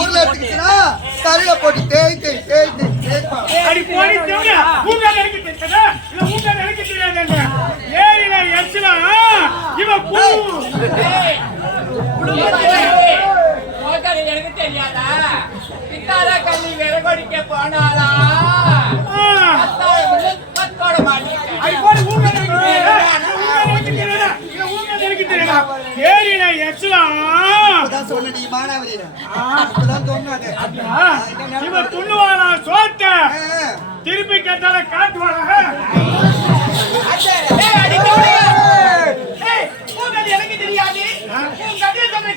ஊர்ல எடுத்துக்கிச்சுனா தலையில போட்டு தேய் தேய் தேய் தேய் தேய்ப்பா. அடி போடி தேவடா ஊங்க எனக்கு தெரியாதா இல்ல ஊங்க எனக்கு தெரியாதா ஏரியில எச்சலா இவ பூ ஓகே எனக்கு தெரியாதா பித்தாரா கள்ளி விறகொடிக்க போனாளா பத்தோட மாட்டேன் அடி போடி ஊங்க எனக்கு தெரியாதா இல்ல ஊங்க எனக்கு தெரியாதா ஏரியில எச்சலா அதான் சொன்ன நீ மானாவரியா அதான் சொன்னாதே இவ துண்ணுவாளா சோத்த திருப்பி கேட்டால காட்டுவாளா எனக்கு தெரியாது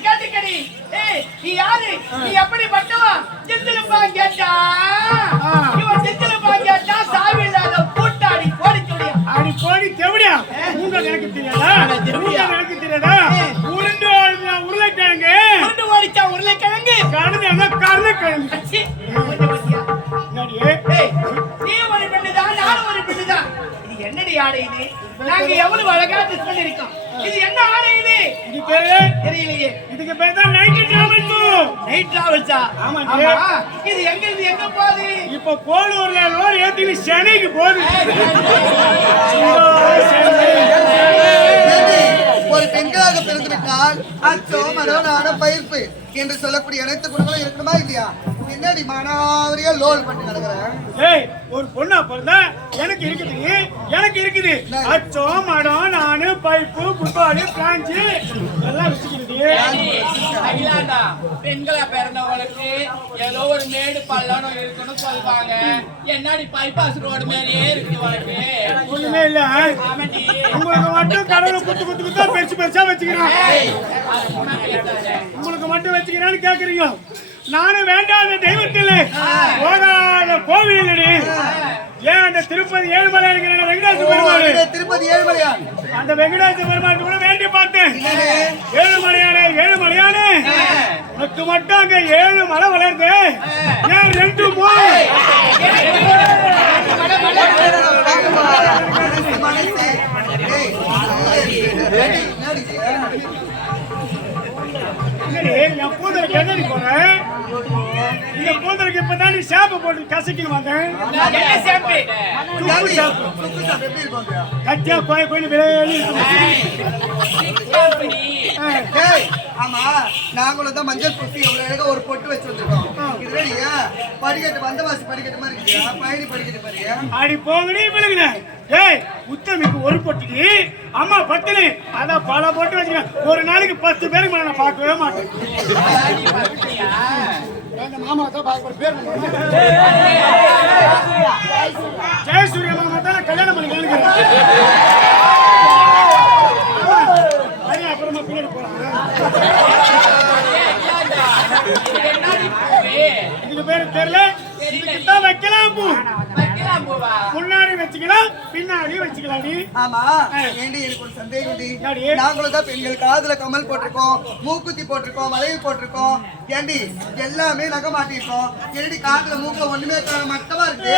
கேட்டுக்கடி நீ யாரு நீ எப்படி பட்டவா செந்திலுப்பா கேட்டா இவன் செந்திலுப்பா கேட்டா சாவி இல்லாத கூட்டாடி போடி சொல்லியா அடி போடி தேவடியா உங்க எனக்கு தெரியாதா உங்க எனக்கு தெரியாதா உருளைக்கிழங்கு உருண்டு ஓடிச்சா உருளைக்கிழங்கு கருது என்ன கருளைக்கிழங்கு நீ ஒரு பெண்ணுதான் நானும் ஒரு பெண்ணுதான் இது என்னடி ஆடை இது நாங்க எவ்வளவு அழகா ட்ரெஸ் பண்ணிருக்கோம் இது என்ன ஆடை இது இது பேரு தெரியலையே இதுக்கு பேர் தான் நைட் டிராவல்ஸ் நைட் டிராவல்ஸா ஆமா இது எங்க போகுது இப்ப கோலூர்ல லோர் ஏத்தி சென்னைக்கு போகுது ஒரு பெண்களாக பிறந்திருக்கால் அச்சோ மனோனான பயிர்ப்பு என்று சொல்லக்கூடிய அனைத்து குணங்களும் இருக்கணுமா இல்லையா? என்னடி மானாவரியா லோல் பண்ணி நடக்கிறேன். ஒரு பொண்ணா பிறந்தா எனக்கு இருக்குது அச்சோ மடம் நானு பைப்பு புட்பாலு பிளான்ச்சு எல்லாம் வச்சுக்கிறது. பெண்களா பிறந்தவங்களுக்கு ஏதோ ஒரு மேடு பள்ளம் இருக்குன்னு சொல்லுவாங்க. என்னடி பைபாஸ் ரோடு மாதிரியே இருக்கு உனக்கு ஒண்ணுமே இல்ல. உங்களுக்கு மட்டும் கடவுளை குத்து பெருசா வச்சுக்கிறேன். உங்களுக்கு மட்டும் வச்சுக்கிறான்னு கேக்குறீங்க. நானும் வேண்டாத தெய்வத்தில் போகாத கோவில் ஏன் அந்த திருப்பதி ஏழுமலை இருக்கிற வெங்கடேச பெருமாள் திருப்பதி ஏழுமலையா அந்த வெங்கடேச பெருமாள் கூட வேண்டி பார்த்தேன். ஏழுமலையானே உனக்கு மட்டும் அங்க 7 மலை வளர்ந்து ஏன் 2 என் கூந்தலுக்கு என்ன போறேன்? இந்த கூந்தலுக்கு இப்பதான் நீ ஷாம்பு போட்டு கசக்கி வந்தேன். கட்டியா கோய கோயில் வேலி. ஆமா நாங்களும் தான் மஞ்சள் பூசி எவ்வளவு அழகா ஒரு பொட்டு வச்சு வந்திருக்கோம். இது ரெடியா? படிக்கட்டு வந்தவாசி படிக்கட்டு மாதிரி இருக்கியா? பயணி படிக்கட்டு மாதிரியா? அடி போங்கடி விழுகுன. உத்தமிக்கு ஒரு பொட்டுக்கு அம்மா பத்தினி அதான் பல போட்டு வச்சுக்கேன். ஒரு நாளைக்கு 10 பேருக்கு மேல நான் பார்க்கவே மாட்டேன். மாமா தான் பார்க்க பேர் ஜெயசூரிய மாமா தான் கல்யாணம் பண்ணி அப்புறமா பின்னாடி போறாங்க. இதுக்கு பேரு தெரியல. இதுக்குதான் வைக்கலாம் பூ. முன்னாடி வச்சுக்கலாம் பின்னாடி வச்சுக்கலாம். ஆமா ஏண்டி எனக்கு ஒரு சந்தேகம். நாங்களும் தான் பெண்கள் காதுல கமல் போட்டிருக்கோம், மூக்குத்தி போட்டிருக்கோம், வளையல் போட்டிருக்கோம். ஏண்டி எல்லாமே நகை மாட்டிருக்கோம். ஏண்டி காதுல மூக்குல ஒண்ணுமே மட்டமா இருக்கு.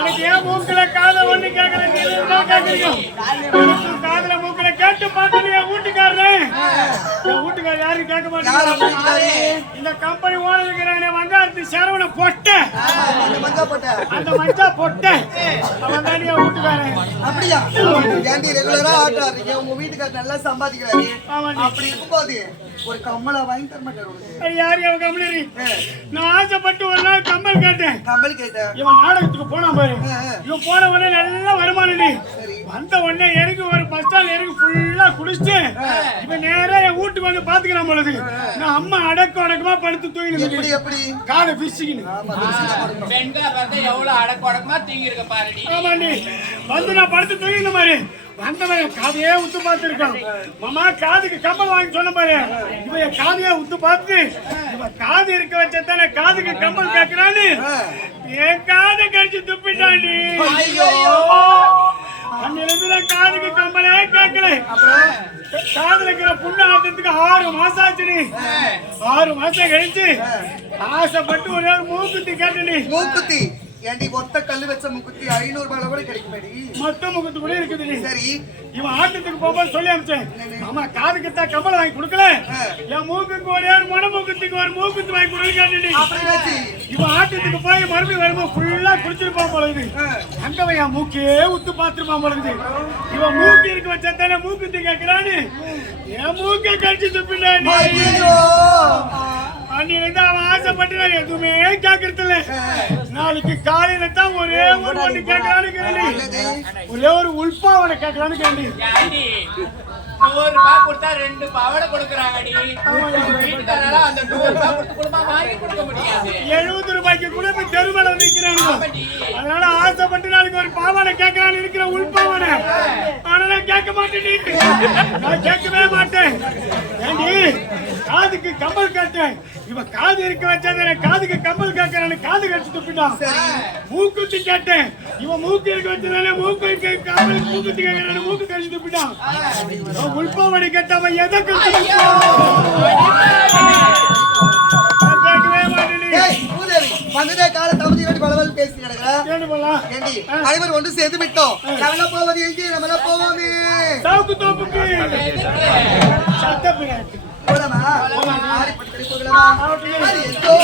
எனக்கு ஏன் மூக்குல காதுல ஒண்ணு கேட்கறீங்க? காதுல மூக்குல கேட்டு பார்த்தது என் வீட்டுக்காரன். என் வீட்டுக்காரர் யாரும் கேட்க மாட்டாங்க. இந்த கம்பெனி ஓனருக்கிறானே வங்காளத்து சரவண பொட்டை அந்த மஞ்சா பொட்டை அவன் தான் என் வீட்டுக்காரன். அப்படியா? ஏண்டி ரெகுலரா ஆட்டுறாரு உங்க வீட்டுக்காரர் நல்லா சம்பாதிக்கிறாரு. அப்படி இருக்கும்போது ஒரு கம்மலை வாங்கி தர மாட்டாரு. யாரு அவன் கம்மலி? நான் ஆசைப்பட்டு ஒரு நாள் கம்மல் கேட்டேன். இவன் நாடகத்துக்கு போனா பாரு. இவன் போன உடனே நல்ல வருமானம். வந்த உடனே எனக்கு ஒரு பஸ் ஸ்டாண்ட் எனக்கு ஃபுல்லா குடிச்சிட்டு இவன் நேரா என் வீட்டுக்கு வந்து பாத்துக்கிறான் பொழுது நான் அம்மா அடக்கமா படுத்து தூங்கிட்டு எப்படி காலை பிசிக்கின்னு எவ்வளவு அடக்கமா தூங்கி இருக்க பாருடி. ஆமாண்டி வந்து நான் படுத்து தூங்கின மாதிரி வந்தவன் காதையே உத்து பார்த்துருக்கான். மாமா காதுக்கு கம்பல் வாங்கி சொன்ன பாரு. இவன் காதையே உத்து பார்த்து இவன் காது இருக்க வச்சதானே காதுக்கு கம்பல் கேட்கிறான்னு என் காதை கடிச்சு துப்பிட்டாண்டி. அன்னிலிருந்து காதுக்கு கம்பலே கேட்கல. காதுல இருக்கிற புண்ணு ஆட்டத்துக்கு 6 மாசம் ஆச்சுடி. 6 மாசம் கழிச்சு ஆசைப்பட்டு ஒரு நாள் மூக்குத்தி கேட்டடி. மூக்குத்தி ஏண்டி ஒத்த கல்லு வச்ச முக்குத்தி 500 ரூபாய் கூட கிடைக்குமேடி. மொத்த முகத்து கூட இருக்குது. சரி இவன் ஆட்டத்துக்கு போகும்போது சொல்லி அனுப்பிச்சேன். ஆமா காதுக்குத்தா கம்பளம் வாங்கி கொடுக்கல, என் மூக்குக்கு ஒரே ஒரு மன மூக்குத்துக்கு ஒரு மூக்குத்து வாங்கி கொடுக்க. அப்படியாச்சு. இவன் ஆட்டத்துக்கு போய் மறுபடியும் வரும்போது ஃபுல்லா குடிச்சிருப்பான் போலகுது. அங்க என் மூக்கே உத்து பார்த்துருப்பான் போலகுது. இவன் மூக்கு இருக்க வச்சா தானே மூக்குத்து கேட்கிறான்னு என் மூக்கை கடிச்சு துப்பிட்டான். ஐயோ அன்னிலிருந்து அவன் ஆசைப்பட்டு நான் எதுவுமே கேட்கறது இல்ல. நாளைக்கு காலையில தான் ஒரே ஒண்ணு கேட்கலான்னு கேள்வி, ஒரே ஒரு உள்பாவனை கேட்கலான்னு கேள்வி. 100 ரூபாய் கொடுத்தா 2 பாவாடை கொடுக்குறாங்கடி. வீட்டுக்காரனால அந்த 100 ரூபாய் கொடுத்து குடும்பம் வாங்கி கொடுக்க முடியாது. 70 ரூபாய்க்கு கூட இப்ப தெருமேல நிக்கிறாங்க. அதனால ஆசைப்பட்டு நாளைக்கு ஒரு பாவாடை கேட்கலான்னு இருக்கிற உள்பாவனை. ஆனா நான் கேட்க மாட்டேன், நான் கேட்கவே மாட்டேன். ஏண்டி காதுக்கு கம்பல் காட்டேன், இவன் காது இருக்க வச்சா காதுக்கு கம்பல் காக்கிறான்னு காது கடிச்சு துப்பிட்டான். மூக்குத்தி கேட்டேன், இவன் மூக்கு இருக்க வச்சதானே மூக்கு கம்பல் மூக்குத்தி கேட்கறான்னு மூக்கு கடிச்சு துப்பிட்டான். உள்பாவடை கேட்டாம எதை கடிச்சு வந்ததே கால தகுதி பலவல் பேசி கிடக்குற. ஏண்டி அனைவரும் ஒன்று சேர்ந்து விட்டோம். நம்மள போவது எங்கே? நம்மள போவோமே தோப்பு தோப்புக்கு சத்த பிராட்டி போலாமா? ஆடி பட்டு போகலாமா? அது எந்தோ